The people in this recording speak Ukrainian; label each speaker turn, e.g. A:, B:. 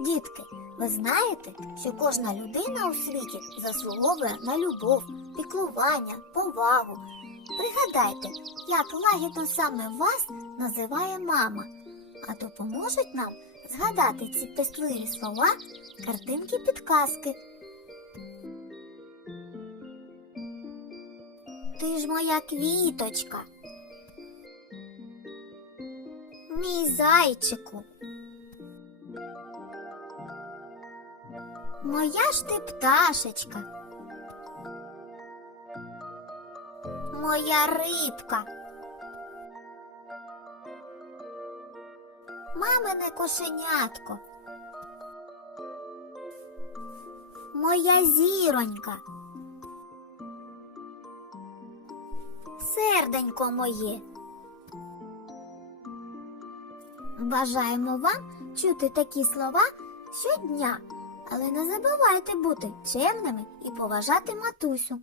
A: Дітки, ви знаєте, що кожна людина у світі заслуговує на любов, піклування, повагу. Пригадайте, як лагідно саме вас називає мама, а допоможуть нам згадати ці пестливі слова, картинки підказки. Ти ж моя квіточка. Мій зайчику. Моя ж ти пташечка. Моя рибка. Мамине кошенятко. Моя зіронька. Серденько моє. Бажаємо вам чути такі слова щодня, але не забувайте бути чемними і поважати матусю.